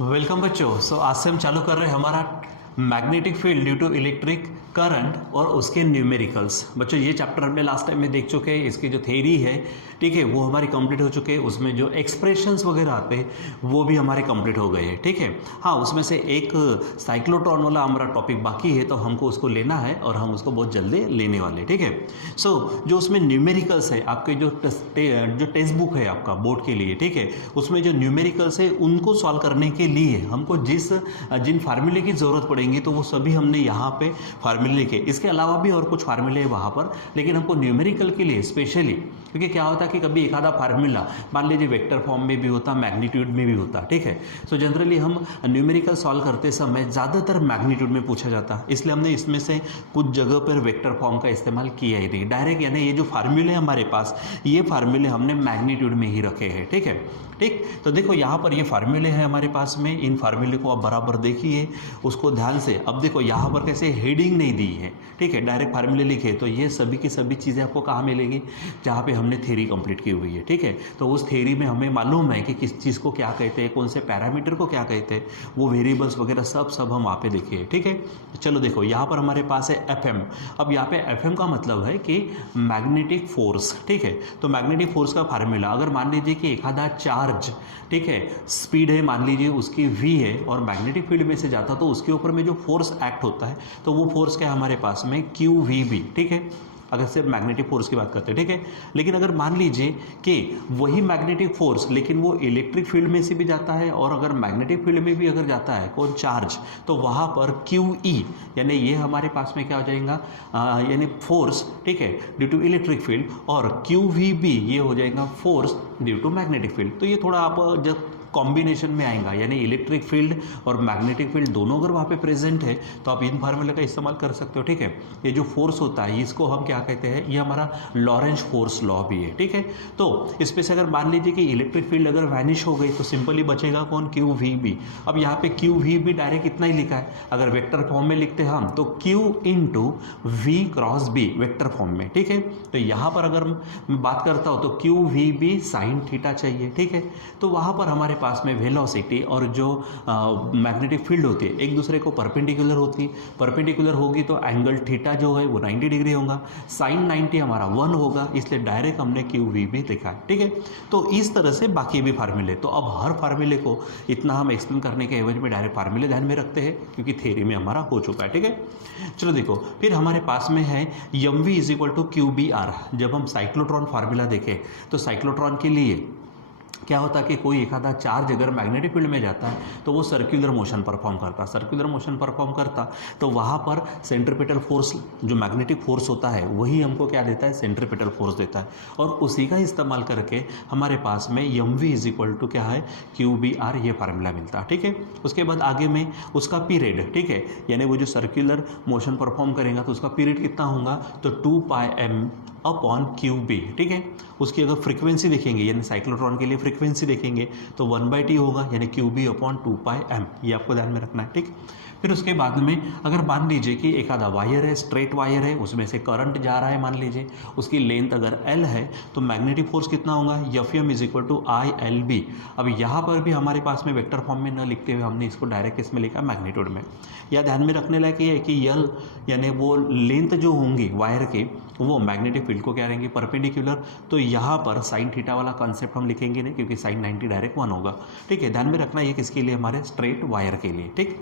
Welcome बच्चों। आज से हम चालू कर रहे हैं हमारा magnetic field due to electric current और उसके न्यूमेरिकल्स। बच्चों ये चैप्टर हमने लास्ट टाइम में देख चुके हैं। इसकी जो थ्योरी है, ठीक है, वो हमारी कंप्लीट हो चुके हैं। उसमें जो एक्सप्रेशंस वगैरह आते हैं वो भी हमारे कंप्लीट हो गए हैं, ठीक है। हाँ, उसमें से एक साइक्लोट्रॉन वाला हमारा टॉपिक बाकी है, तो हमको उसको लेना है और हम उसको बहुत जल्दी लेने वाले, ठीक है। जो उसमें न्यूमेरिकल्स है, आपके जो टेक्स्ट बुक है आपका बोर्ड के लिए, ठीक है, उसमें जो न्यूमेरिकल्स है उनको सॉल्व करने के लिए हमको जिन फार्मूले की ज़रूरत पड़ेंगी तो वो सभी हमने यहाँ पे फार्मूले लिखे। इसके अलावा भी और कुछ फार्मूले हैं वहाँ पर, लेकिन हमको न्यूमेरिकल के लिए स्पेशली, क्योंकि क्या होता है कि कभी एक आधा फार्मूला मान लीजिए वेक्टर फॉर्म में भी होता, मैग्नीट्यूड में भी होता, ठीक है। सो जनरली हम न्यूमेरिकल सॉल्व करते समय ज़्यादातर मैग्नीट्यूड में पूछा जाता, इसलिए हमने इसमें से कुछ जगह पर वेक्टर फॉर्म का इस्तेमाल किया ही नहीं डायरेक्ट। यानी ये जो फार्मूले हमारे पास, ये फार्मूले हमने मैग्नीट्यूड में ही रखे हैं, ठीक है। ठीक, तो देखो यहाँ पर ये फार्मूले हैं हमारे पास में। इन फार्मूले को आप बराबर देखिए, उसको ध्यान से। अब देखो यहाँ पर कैसे हेडिंग नहीं दी है, ठीक है, डायरेक्ट फार्मूले लिखे। तो ये सभी की सभी चीज़ें आपको कहाँ मिलेंगी? जहाँ पे हमने थ्योरी कंप्लीट की हुई है, ठीक है। तो उस थ्योरी में हमें मालूम है कि किस चीज़ को क्या कहते हैं, कौन से पैरामीटर को क्या कहते हैं, वो वेरिएबल्स वगैरह सब हम वहाँ पे देखिए, ठीक है। चलो देखो यहाँ पर हमारे पास है एफएम। अब यहाँ पे एफएम का मतलब है कि मैग्नेटिक फोर्स, ठीक है। तो मैग्नेटिक फोर्स का फार्मूला, अगर मान लीजिए कि एक आधा चार्ज, ठीक है, स्पीड है मान लीजिए उसकी v है और मैग्नेटिक फील्ड में से जाता, तो उसके ऊपर में जो फोर्स एक्ट होता है तो वो फोर्स क्या है हमारे पास में? QVB, ठीक है, अगर सिर्फ मैग्नेटिक फोर्स की बात करते हैं, ठीक है। लेकिन अगर मान लीजिए कि वही मैग्नेटिक फोर्स लेकिन वो इलेक्ट्रिक फील्ड में से भी जाता है और अगर मैग्नेटिक फील्ड में भी अगर जाता है कौन चार्ज, तो वहाँ पर QE यानी ये हमारे पास में क्या हो जाएगा, यानी फोर्स, ठीक है, ड्यू टू इलेक्ट्रिक फील्ड, और QVB ये हो जाएगा force due to magnetic field. तो ये थोड़ा आप जब कॉम्बिनेशन में आएगा, यानी इलेक्ट्रिक फील्ड और मैग्नेटिक फील्ड दोनों अगर वहाँ पे प्रेजेंट है तो आप इन फार्मूले का इस्तेमाल कर सकते हो, ठीक है। ये जो फोर्स होता है इसको हम क्या कहते हैं? ये हमारा लॉरेंज फोर्स लॉ भी है, ठीक है। तो इसमें से अगर मान लीजिए कि इलेक्ट्रिक फील्ड अगर वैनिश हो गई तो सिंपली बचेगा कौन? QVB। अब यहाँ पे QVB डायरेक्ट इतना ही लिखा है। अगर वेक्टर फॉर्म में लिखते हैं हम तो Q into V cross B vector form में, ठीक है। तो यहाँ पर अगर मैं बात करता हूँ तो QVB साइन थीटा चाहिए, ठीक है। तो वहाँ पर हमारे पास में वेलोसिटी और जो मैग्नेटिक फील्ड होती है एक दूसरे को परपेंडिकुलर होती है। परपेंडिकुलर होगी तो एंगल थीटा जो है वो 90 डिग्री होगा, साइन 90 हमारा 1 होगा, इसलिए डायरेक्ट हमने QVB लिखा है, ठीक है। तो इस तरह से बाकी भी फार्मूले, तो अब हर फार्मूले को इतना हम एक्सप्लेन करने के एवज में डायरेक्ट फार्मूले ध्यान में रखते हैं क्योंकि थ्योरी में हमारा हो चुका है, ठीक है। चलो देखो, फिर हमारे पास में है mv is equal to QBR। जब हम साइक्लोट्रॉन फार्मूला देखें तो साइक्लोट्रॉन के लिए क्या होता है कि कोई एक आधा चार्ज अगर मैग्नेटिक फील्ड में जाता है तो वो सर्कुलर मोशन परफॉर्म करता, सर्कुलर मोशन परफॉर्म करता, तो वहाँ पर सेंट्रीपिटल फोर्स जो मैग्नेटिक फोर्स होता है वही हमको क्या देता है? सेंट्रीपिटल फोर्स देता है, और उसी का इस्तेमाल करके हमारे पास में mv इज इक्वल टू क्या है? QBR ये फार्मूला मिलता है, ठीक है। उसके बाद आगे में उसका पीरियड, ठीक है, यानी वो जो सर्कुलर मोशन परफॉर्म करेगा तो उसका पीरियड कितना होगा? तो 2πm अपॉन QB, ठीक है। उसकी अगर फ्रीक्वेंसी देखेंगे यानी साइक्लोट्रॉन के लिए फ्रीक्वेंसी देखेंगे तो 1/t होगा, यानी QB अपॉन 2πm, ये आपको ध्यान में रखना है, ठीक। फिर उसके बाद में अगर मान लीजिए कि एक आधा वायर है, स्ट्रेट वायर है, उसमें से करंट जा रहा है, मान लीजिए उसकी लेंथ अगर L है तो मैग्नेटिक फोर्स कितना होगा? Fm is equal to ILB। अब यहाँ पर भी हमारे पास में वेक्टर फॉर्म में न लिखते हुए हमने इसको डायरेक्ट इसमें लिखा मैग्नीट्यूड में। या ध्यान में रखने लायक ये है कि L यानी वो लेंथ जो होंगी वायर के वो मैग्नेटिक फील्ड को क्या रहेंगे? परपेंडिकुलर। तो यहाँ पर साइन थीटा वाला कॉन्सेप्ट हम लिखेंगे नहीं क्योंकि साइन 90 डायरेक्ट 1 होगा, ठीक है। ध्यान में रखना ये किसके लिए? हमारे स्ट्रेट वायर के लिए, ठीक।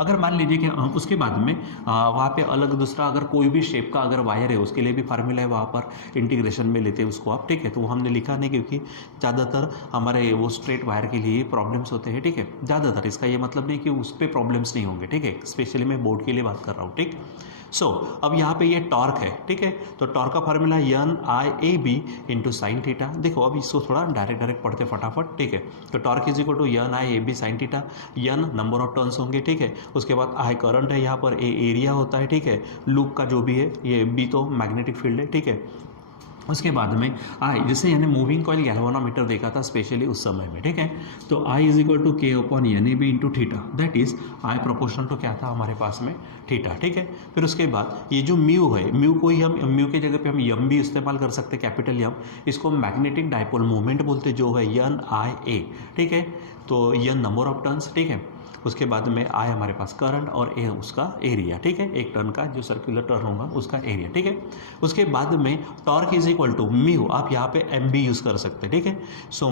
अगर मान लीजिए कि उसके बाद में वहाँ पे अलग दूसरा अगर कोई भी शेप का अगर वायर है उसके लिए भी फार्मूला है, वहाँ पर इंटीग्रेशन में लेते हैं उसको आप, ठीक है। तो वो हमने लिखा नहीं क्योंकि ज़्यादातर हमारे वो स्ट्रेट वायर के लिए प्रॉब्लम्स होते हैं, ठीक है, ज़्यादातर। इसका ये मतलब नहीं कि उस पर प्रॉब्लम्स नहीं होंगे, ठीक है, स्पेशली मैं बोर्ड के लिए बात कर रहा हूँ, ठीक। अब यहाँ पे ये टॉर्क है, ठीक है। तो टॉर्क का formula NIAB into sine theta. देखो अब इसको थोड़ा डायरेक्ट पढ़ते फटाफट, ठीक है। तो torque is equal to NIAB sine theta. N number of turns होंगे, ठीक है। उसके बाद I करंट है, यहाँ पर A एरिया होता है, ठीक है, लूप का जो भी है, ये B तो मैग्नेटिक फील्ड है, ठीक है। उसके बाद में आई, जैसे यानी मूविंग कॉइल गैल्वानोमीटर देखा था स्पेशली उस समय में, ठीक है। तो I is equal to K upon N A B into theta, that is I proportional to क्या था हमारे पास में थीटा, ठीक है। फिर उसके बाद ये जो म्यू है, म्यू को ही हम म्यू के जगह पे हम यम भी इस्तेमाल कर सकते हैं, कैपिटल यम। इसको मैग्नेटिक डाइपोल मूवमेंट बोलते जो है यन आई ए, ठीक है। तो यन नंबर ऑफ टर्न्स, ठीक है। उसके बाद में आई हमारे पास करंट और ए उसका एरिया, ठीक है। एक टर्न का जो सर्कुलर टर्न होगा उसका एरिया, ठीक है। उसके बाद में torque is equal to mu, आप यहाँ पे एम बी यूज़ कर सकते हैं, ठीक है। So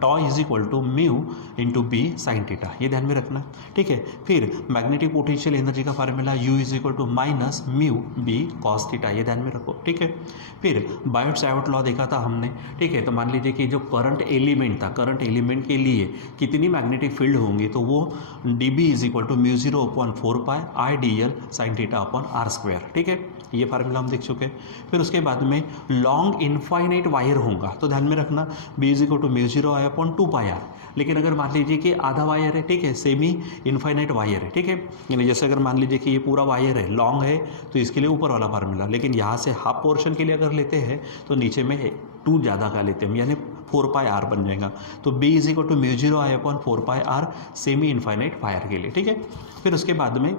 tau is equal to mu into B sine theta, ये ध्यान में रखना, ठीक है। फिर मैग्नेटिक पोटेंशियल एनर्जी का formula U is equal to minus mu B cos theta, ये ध्यान में रखो, ठीक है। फिर बायोट सावर्ट लॉ देखा था हमने, ठीक है। तो मान लीजिए कि जो करंट एलिमेंट था, करंट एलिमेंट के लिए कितनी मैग्नेटिक फील्ड होंगी, तो वो D B is equal to mu zero upon 4 pi I D L sine theta upon R square, ठीक है। ये फार्मूला हम देख चुके हैं। फिर उसके बाद में लॉन्ग इनफाइनाइट वायर होगा, तो ध्यान में रखना B is equal to mu zero I upon 2 pi R. लेकिन अगर मान लीजिए कि आधा वायर है, ठीक है, सेमी इनफाइनाइट वायर है, ठीक है, यानी जैसे अगर मान लीजिए कि ये पूरा वायर है, लॉन्ग है, तो इसके लिए ऊपर वाला फार्मूला। लेकिन यहाँ से हाफ पोर्शन के लिए अगर लेते हैं तो नीचे में 2 ज़्यादा का लेते हैं, यानी 4 पाई आर बन जाएगा। तो B is equal to mu zero I upon 4 pi R semi infinite wire के लिए, ठीक है। फिर उसके बाद में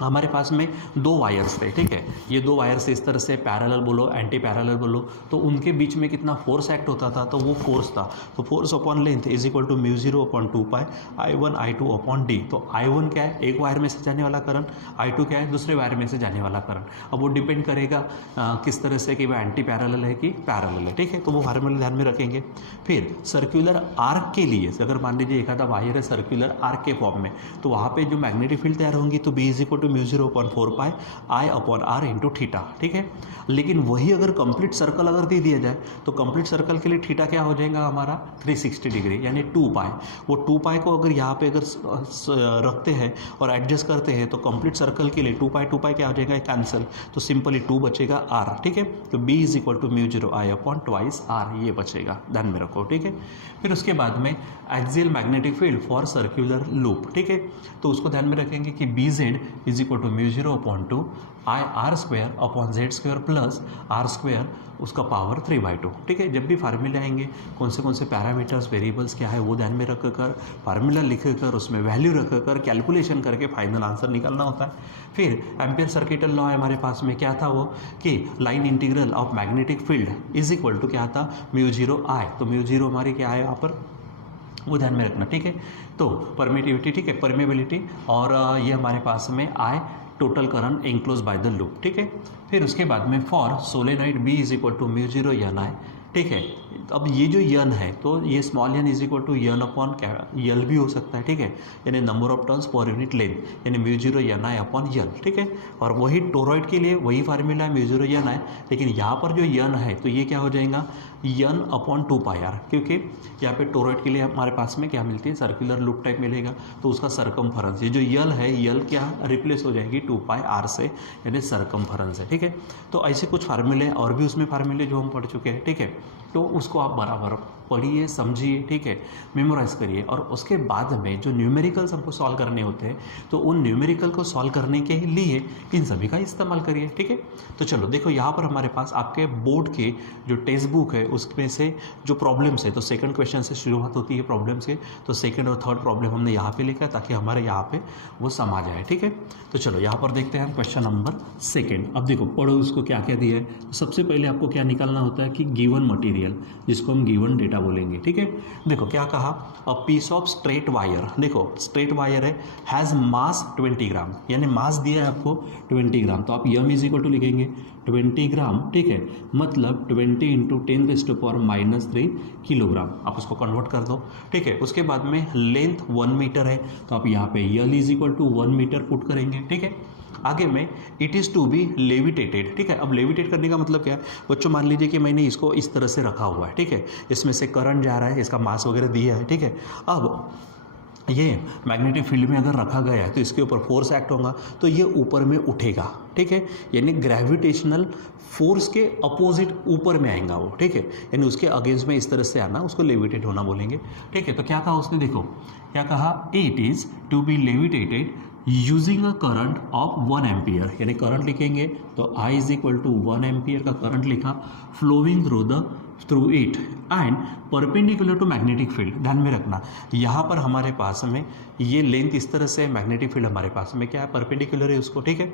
हमारे पास में 2 वायर्स थे, ठीक है। ये 2 वायर्स इस तरह से पैरेलल बोलो, एंटी पैरेलल बोलो, तो उनके बीच में कितना फोर्स एक्ट होता था, तो वो फोर्स था, तो force upon length is equal to mu zero upon 2 pi I1 I2 upon D. तो I1 क्या है, एक वायर में से जाने वाला करंट, I2 क्या है, दूसरे वायर में से जाने वाला करंट। अब वो डिपेंड करेगा किस तरह से कि वह एंटी पैरेलल है कि पैरेलल है, ठीक है। तो वो फार्मूला ध्यान में रखेंगे। फिर सर्कुलर आर्क के लिए अगर मान लीजिए एक आधा वायर है सर्कुलर आर्क के फॉर्म में, तो वहाँ पे जो मैग्नेटिक फील्ड तैयार होंगी, तो B is equal mu zero upon 4 pi I upon R into theta, ठीक है। लेकिन वही अगर कंप्लीट सर्कल अगर दे दिया जाए, तो कंप्लीट सर्कल के लिए थीटा क्या हो जाएगा हमारा 360 डिग्री, यानी 2 पाई। वो 2 पाई को अगर यहाँ पे अगर रखते हैं और एडजस्ट करते हैं, तो कंप्लीट सर्कल के लिए 2 पाई क्या हो जाएगा, कैंसिल, तो सिंपली 2 बचेगा आर, ठीक है। तो B is equal to mu zero I upon twice R, ये बचेगा, ध्यान में रखो, ठीक है। फिर उसके बाद में axial magnetic field for circular loop, ठीक है। तो उसको ध्यान में रखेंगे कि B Z is equal to mu zero upon 2 I R square upon Z square plus R square उसका पावर 3/2, ठीक है। जब भी फार्मूले आएंगे कौन से पैरामीटर्स वेरिएबल्स क्या है वो ध्यान में रखकर फार्मूला लिखकर उसमें वैल्यू रखकर कैलकुलेशन करके फाइनल आंसर निकालना होता है। फिर एम्पियर सर्किटल लॉ है हमारे पास में, क्या था वो कि line integral of magnetic field is equal to क्या था, म्यू जीरो आई। तो म्यू जीरो हमारी क्या है यहाँ पर, वो ध्यान में रखना, ठीक है। तो परमिटिविटी, ठीक है, परमेबिलिटी, और ये हमारे पास में I total current enclose by the loop, ठीक है। फिर उसके बाद में for solenoid B is equal to mu zero N I, ठीक है। अब ये जो यन है, तो ये small N is equal to N upon L भी हो सकता है, ठीक है, यानी number of turns per unit length, यानी mu zero N I upon L, ठीक है। और वही टोरॉइड के लिए वही फार्मूला है, म्यू जीरो यन आई, लेकिन यहाँ पर जो यन है तो ये क्या हो जाएगा, यन अपॉन 2 पाई आर, क्योंकि यहाँ पे टोरॉइड के लिए हमारे पास में क्या मिलती है, सर्कुलर लूप टाइप मिलेगा, तो उसका सरकमफेरेंस, ये जो यल है, यल क्या रिप्लेस हो जाएगी 2 पाई आर से, यानी सरकमफेरेंस है, ठीक है। तो ऐसे कुछ फार्मूले और भी उसमें फार्मूले जो हम पढ़ चुके हैं, ठीक है। तो उसको आप बराबर पढ़िए, समझिए, ठीक है, मेमोराइज करिए, और उसके बाद में जो न्यूमेरिकल्स हमको सॉल्व करने होते हैं, तो उन न्यूमेरिकल को सॉल्व करने के लिए इन सभी का इस्तेमाल करिए, ठीक है। तो चलो देखो यहाँ पर हमारे पास आपके बोर्ड के जो टेक्स्ट बुक है उसमें से जो प्रॉब्लम्स है, तो सेकंड क्वेश्चन से शुरुआत होती है प्रॉब्लम्स के, तो सेकंड और थर्ड प्रॉब्लम हमने यहाँ पे लिखा है ताकि हमारे यहाँ पे वो समा जाए, ठीक है। तो चलो यहाँ पर देखते हैं क्वेश्चन नंबर 2। अब देखो पढ़ो उसको क्या क्या दिया है। सबसे पहले आपको क्या निकालना होता है कि गिवन मटीरियल, जिसको हम गिवन डेटा बोलेंगे, ठीक है। देखो क्या कहा, a piece of straight wire, देखो स्ट्रेट वायर है, हैज़ मास 20 ग्राम, यानी मास दिया है आपको 20 ग्राम, तो आप यम इज इक्वल टू लिखेंगे 20 ग्राम, ठीक है, मतलब 20 इंटू 10⁻³ किलोग्राम, आप उसको कन्वर्ट कर दो, ठीक है। उसके बाद में लेंथ 1 मीटर है, तो आप यहाँ पे L is equal to 1 metre put करेंगे, ठीक है। आगे में it is to be levitated, ठीक है। अब लेविटेट करने का मतलब क्या है बच्चों, मान लीजिए कि मैंने इसको इस तरह से रखा हुआ है, ठीक है, इसमें से करंट जा रहा है, इसका मास वगैरह दिया है, ठीक है। अब ये मैग्नेटिक फील्ड में अगर रखा गया है तो इसके ऊपर फोर्स एक्ट होगा, तो ये ऊपर में उठेगा, ठीक है, यानी ग्रेविटेशनल फोर्स के अपोजिट ऊपर में आएगा वो, ठीक है, यानी उसके अगेंस्ट में इस तरह से आना, उसको लेविटेट होना बोलेंगे, ठीक है। तो क्या कहा उसने, देखो क्या कहा, it is to be levitated using a current of 1 ampere, यानी करंट लिखेंगे तो I is equal to 1 ampere का करंट लिखा, flowing through it and perpendicular to magnetic field. ध्यान में रखना, यहाँ पर हमारे पास में ये लेंथ इस तरह से, मैग्नेटिक फील्ड हमारे पास में क्या है, परपेंडिकुलर है उसको, ठीक है,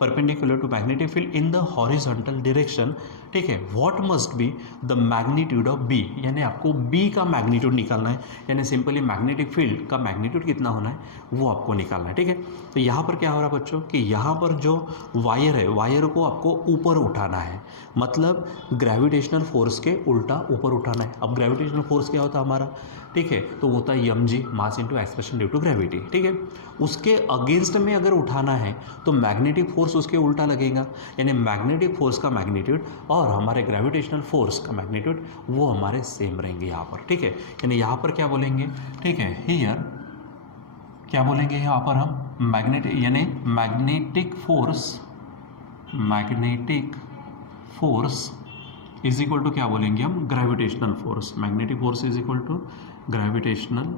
perpendicular to magnetic field in the horizontal direction, ठीक है। What must be the magnitude of B, यानी आपको बी का मैग्नीट्यूड निकालना है, यानी सिंपली मैग्नेटिक फील्ड का मैग्नीट्यूड कितना होना है वो आपको निकालना है, ठीक है। तो यहाँ पर क्या हो रहा है बच्चों कि यहाँ पर जो वायर है, वायर को आपको ऊपर उठाना है, मतलब ग्रेविटेशनल फोर्स के उल्टा ऊपर उठाना है। अब ग्रेविटेशनल फोर्स क्या होता है हमारा, ठीक है, तो वो होता है mg, mass into acceleration due to gravity, ठीक है। उसके अगेंस्ट में अगर उठाना है तो मैग्नेटिक फोर्स उसके उल्टा लगेगा, यानी मैग्नेटिक फोर्स का मैग्नीट्यूड और हमारे ग्रेविटेशनल फोर्स का मैग्नीट्यूड वो हमारे सेम रहेंगे यहाँ पर, ठीक है। यानी यहाँ पर क्या बोलेंगे, ठीक है, हियर क्या बोलेंगे यहाँ पर हम मैग्नेटिक, यानी magnetic force is equal to क्या बोलेंगे हम, gravitational force. Magnetic force is equal to gravitational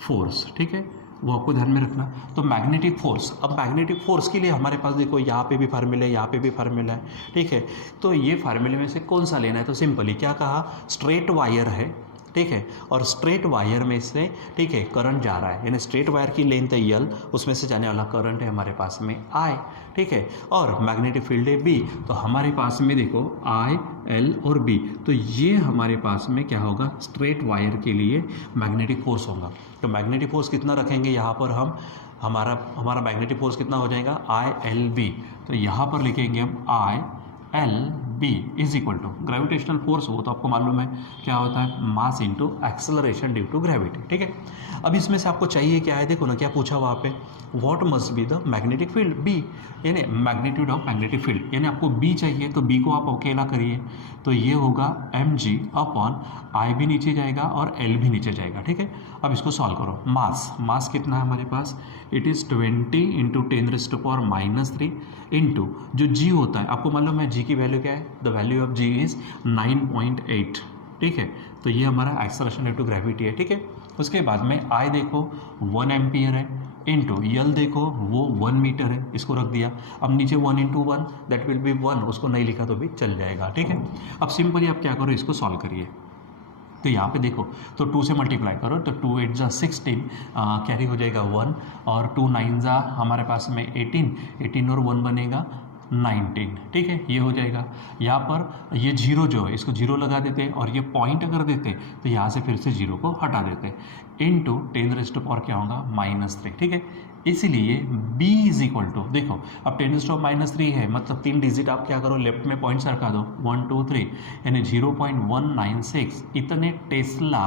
force, ठीक है, वो आपको ध्यान में रखना। तो मैग्नेटिक फोर्स, अब मैग्नेटिक फोर्स के लिए हमारे पास देखो यहाँ पे भी फार्मूला है, यहाँ पे भी फार्मूला है, ठीक है। तो ये फार्मूले में से कौन सा लेना है, तो सिंपली क्या कहा, स्ट्रेट वायर है, ठीक है, और स्ट्रेट वायर में से, ठीक है, करंट जा रहा है, यानी स्ट्रेट वायर की लेंथ है L, उसमें से जाने वाला करंट है हमारे पास में I, ठीक है, और मैग्नेटिक फील्ड है B, तो हमारे पास में देखो I, L और B, तो ये हमारे पास में क्या होगा, स्ट्रेट वायर के लिए मैग्नेटिक फोर्स होगा। तो मैग्नेटिक फोर्स कितना रखेंगे यहाँ पर हम, हमारा मैग्नेटिक फोर्स कितना हो जाएगा, ILB, तो यहाँ पर लिखेंगे हम ILB is equal to gravitational force, वो तो आपको मालूम है क्या होता है, mass into acceleration due to gravity, ठीक है। अब इसमें से आपको चाहिए क्या है, देखो ना क्या पूछा वहाँ पे, what must be the magnetic field B, यानी मैग्नीट्यूड ऑफ मैग्नेटिक फील्ड, यानी आपको B चाहिए तो B को आप अकेला करिए, तो ये होगा mg अपॉन I भी नीचे जाएगा और L भी नीचे जाएगा, ठीक है। अब इसको सॉल्व करो, मास कितना है हमारे पास, इट इज़ 20 इंटू 10⁻³ इंटू जो G होता है, आपको मालूम है G की वैल्यू क्या है, the value of G is 9.8, ठीक है। तो ये हमारा एक्सेलरेशन ड्यू टू ग्रेविटी है, ठीक है। उसके बाद में I देखो 1 एम्पियर है, इंटू L देखो वो 1 मीटर है, इसको रख दिया। अब नीचे 1 इंटू 1 दैट विल बी 1, उसको नहीं लिखा तो भी चल जाएगा, ठीक है। अब सिंपली आप क्या करो, इसको सॉल्व करिए। तो यहाँ पे देखो, तो 2 से मल्टीप्लाई करो तो 2 8 जा 16, कैरी हो जाएगा 1, और 2 9 जा हमारे पास में 18 और 1 बनेगा 19, ठीक है, ये हो जाएगा। यहाँ पर ये जीरो जो है इसको जीरो लगा देते, और ये पॉइंट अगर देते तो यहाँ से फिर से जीरो को हटा देते, इंटू 10⁻⁻ क्या होगा, -3, ठीक है। इसलिए B इज इक्वल टू, देखो अब 10⁻³ है, मतलब 3 डिजिट आप क्या करो, लेफ्ट में पॉइंट सरका दो, 1 2 3, यानी 0.196 इतने टेस्ला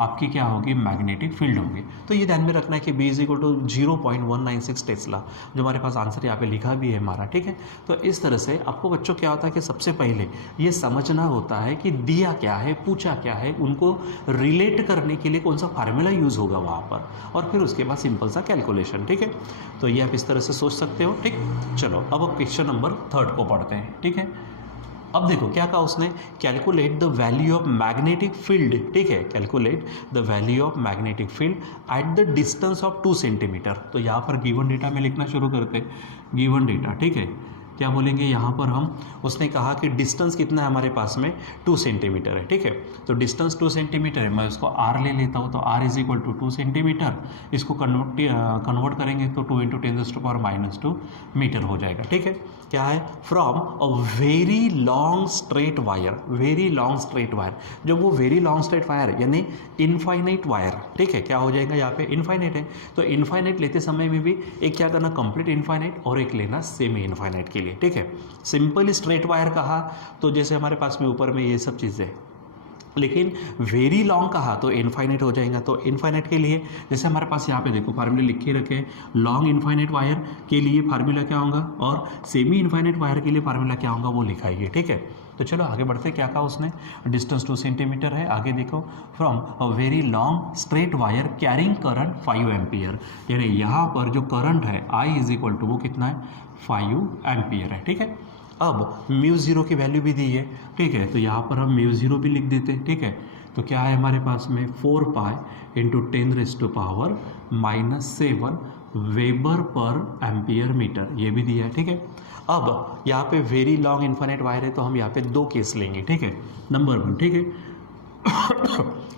आपकी क्या होगी, मैग्नेटिक फील्ड होगी। तो ये ध्यान में रखना है कि B is equal to 0.196 tesla, जो हमारे पास आंसर यहाँ पे लिखा भी है हमारा, ठीक है। तो इस तरह से आपको बच्चों क्या होता है कि सबसे पहले ये समझना होता है कि दिया क्या है, पूछा क्या है, उनको रिलेट करने के लिए कौन सा फार्मूला यूज़ होगा वहाँ पर, और फिर उसके बाद सिंपल सा कैलकुलेशन, ठीक है। तो ये आप इस तरह से सोच सकते हो, ठीक। चलो अब क्वेश्चन नंबर 3 को पढ़ते हैं, ठीक है। अब देखो क्या कहा उसने, calculate the value of magnetic field, ठीक है, calculate the value of magnetic field at the distance of 2 centimetre. तो यहाँ पर गिवन डेटा में लिखना शुरू करते हैं, गिवन डेटा, ठीक है। क्या बोलेंगे यहाँ पर हम, उसने कहा कि डिस्टेंस कितना है हमारे पास में, 2 सेंटीमीटर है, ठीक है। तो डिस्टेंस 2 सेंटीमीटर है, मैं उसको R ले लेता हूँ, तो R is equal to 2 centimetre, इसको कन्वर्ट करेंगे तो 2 इंटू 10⁻⁻² मीटर हो जाएगा, ठीक है। क्या है, from a very long straight wire, very long straight wire, जब वो वेरी लॉन्ग स्ट्रेट वायर यानी इनफाइनाइट वायर, ठीक है, क्या हो जाएगा यहाँ पे, इनफाइनाइट है, तो इनफाइनाइट लेते समय में भी एक क्या करना, कंप्लीट इनफाइनाइट, और एक लेना सेमी इनफाइनाइट के लिए, ठीक है। सिंपल स्ट्रेट वायर कहा तो जैसे हमारे पास में ऊपर में ये सब चीज़ें, लेकिन वेरी लॉन्ग कहा तो इनफाइनाइट हो जाएगा। तो इनफाइनाइट के लिए जैसे हमारे पास यहाँ पे देखो फार्मूले लिखे रखे, लॉन्ग इनफाइनाइट वायर के लिए फार्मूला क्या होगा, और सेमी इनफाइनाइट वायर के लिए फार्मूला क्या होगा वो लिखाइए, ठीक है। तो चलो आगे बढ़ते, क्या कहा उसने, डिस्टेंस 2 सेंटीमीटर है, आगे देखो from a very long straight wire carrying current 5 ampere, यानी यहाँ पर जो करंट है I इज इक्वल टू वो कितना है, 5 एम्पियर है, ठीक है। अब μ0 की वैल्यू भी दी है, ठीक है, तो यहाँ पर हम μ0 भी लिख देते हैं, ठीक है। तो क्या है हमारे पास में 4 pi into 10⁻⁻⁷ weber per ampere metre, ये भी दिया है, ठीक है। अब यहाँ पे वेरी लॉन्ग इन्फाइनाइट वायर है तो हम यहाँ पे दो केस लेंगे, ठीक है। नंबर 1, ठीक है,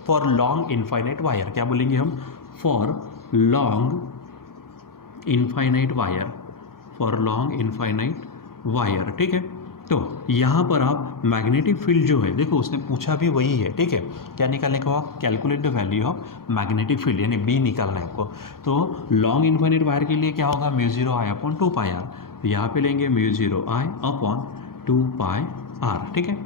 फॉर लॉन्ग इन्फाइनाइट वायर, क्या बोलेंगे हम, for long infinite wire, for long infinite wire, ठीक है। तो यहाँ पर आप मैग्नेटिक फील्ड जो है, देखो उसने पूछा भी वही है, ठीक है। क्या निकालने को, आप calculate the value of magnetic field, यानी बी निकालना है आपको। तो लॉन्ग इन्फाइनाइट वायर के लिए क्या होगा, mu 0 I upon 2 pi R, यहाँ पे लेंगे mu 0 I upon 2 pi R, ठीक है।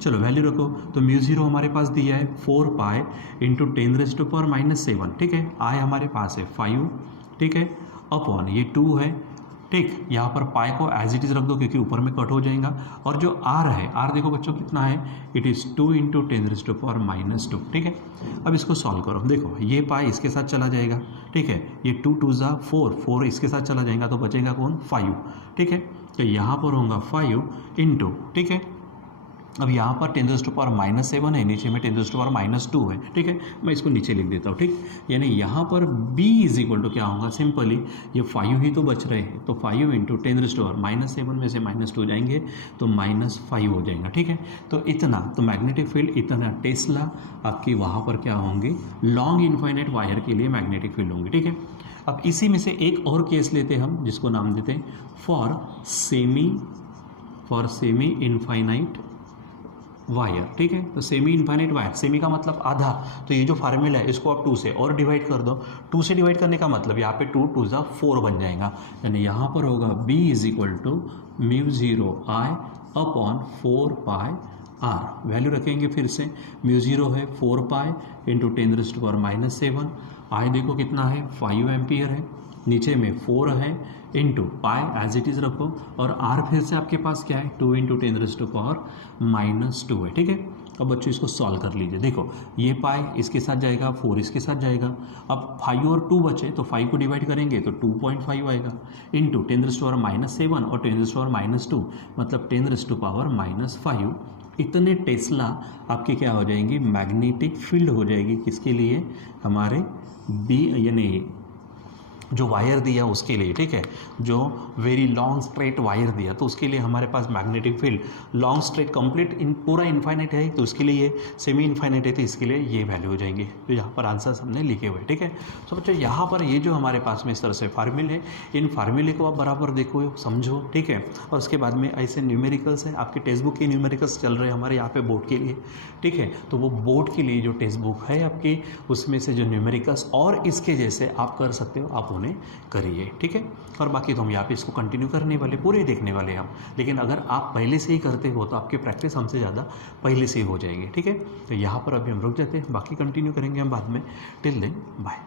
चलो वैल्यू रखो, तो म्यू 0 हमारे पास दिया है 4 पाई इंटू 10⁻⁻⁷, ठीक है। आई हमारे पास है 5, ठीक है, अपॉन ये 2 है, ठीक। यहाँ पर पाई को एज इट इज़ रख दो क्योंकि ऊपर में कट हो जाएगा। और जो आर है, आर देखो बच्चों कितना है, इट इज़ 2 इंटू 10⁻⁻², ठीक है। अब इसको सॉल्व करो, देखो ये पाई इसके साथ चला जाएगा, ठीक है, ये 2 2 ज़ा 4, 4 इसके साथ चला जाएगा तो बचेगा कौन, 5, ठीक है। तो यहाँ पर होगा 5 इंटू, ठीक है। अब यहाँ पर 10⁻⁻7 है, नीचे में 10⁻⁻2 है, ठीक है। मैं इसको नीचे लिख देता हूँ, ठीक। यानी यहाँ पर b इज इक्वल टू क्या होगा, सिंपली ये 5 ही तो बच रहे हैं, तो 5 इंटू 10⁻⁻7 में से -2 जाएंगे तो -5 हो जाएगा, ठीक है। तो इतना, तो मैग्नेटिक फील्ड इतना टेस्ला आपकी वहाँ पर क्या होंगे, लॉन्ग इन्फाइनाइट वायर के लिए मैग्नेटिक फील्ड होंगे, ठीक है। अब इसी में से एक और केस लेते हैं हम, जिसको नाम देते हैं फॉर सेमी इनफाइनाइट वायर, ठीक है। तो सेमी इनफाइनाइट वायर, सेमी का मतलब आधा, तो ये जो फार्मूला है इसको आप 2 से और डिवाइड कर दो। 2 से डिवाइड करने का मतलब यहाँ पे 2 2 ज़ा 4 बन जाएगा, यानी यहाँ पर होगा b is equal to mu 0 I upon 4 pi R. Value रखेंगे फिर से, म्यू 0 है 4 पाई इंटू 10⁻⁻7, आई देखो कितना है 5 एम्पियर है, नीचे में 4 है into pi as it is रखो, और आर फिर से आपके पास क्या है 2 इंटू 10⁻⁻2 है, ठीक है। अब बच्चों इसको सॉल्व कर लीजिए, देखो ये पाई इसके साथ जाएगा, 4 इसके साथ जाएगा, अब 5 और 2 बचे तो 5 को डिवाइड करेंगे तो 2.5 आएगा इंटू 10⁻⁻7 और 10⁻⁻2 मतलब 10⁻⁻5, इतने टेस्ला आपके क्या हो जाएंगी, मैग्नेटिक फील्ड हो जाएगी, किसके लिए, हमारे बी यानी जो वायर दिया उसके लिए, ठीक है। जो वेरी लॉन्ग स्ट्रेट वायर दिया तो उसके लिए हमारे पास magnetic field long straight complete इन पूरा इनफाइनाइट है, तो उसके लिए ये सेमी इनफाइनाइट है, तो इसके लिए ये वैल्यू हो जाएंगे। तो यहाँ पर आंसर हमने लिखे हुए, ठीक है। तो बच्चों यहाँ पर ये जो हमारे पास में इस तरह से फार्मूले हैं, इन फार्मूले को आप बराबर देखो समझो, ठीक है। और उसके बाद में ऐसे न्यूमेरिकल्स हैं, आपके टेक्स्ट बुक के न्यूमेरिकल्स चल रहे हैं हमारे यहाँ पे बोर्ड के लिए, ठीक है। तो वो बोर्ड के लिए जो टेक्स्ट बुक है आपकी, उसमें से जो न्यूमेरिकल्स और इसके जैसे आप कर सकते हो, आप उन्हें करिए, ठीक है। और बाकी तो हम यहाँ पे इसको कंटिन्यू करने वाले, पूरे देखने वाले हम, लेकिन अगर आप पहले से ही करते हो तो आपकी प्रैक्टिस हमसे ज़्यादा पहले से ही हो जाएगी, ठीक है। तो यहाँ पर अभी हम रुक जाते हैं, बाकी कंटिन्यू करेंगे हम बाद में। Till then bye.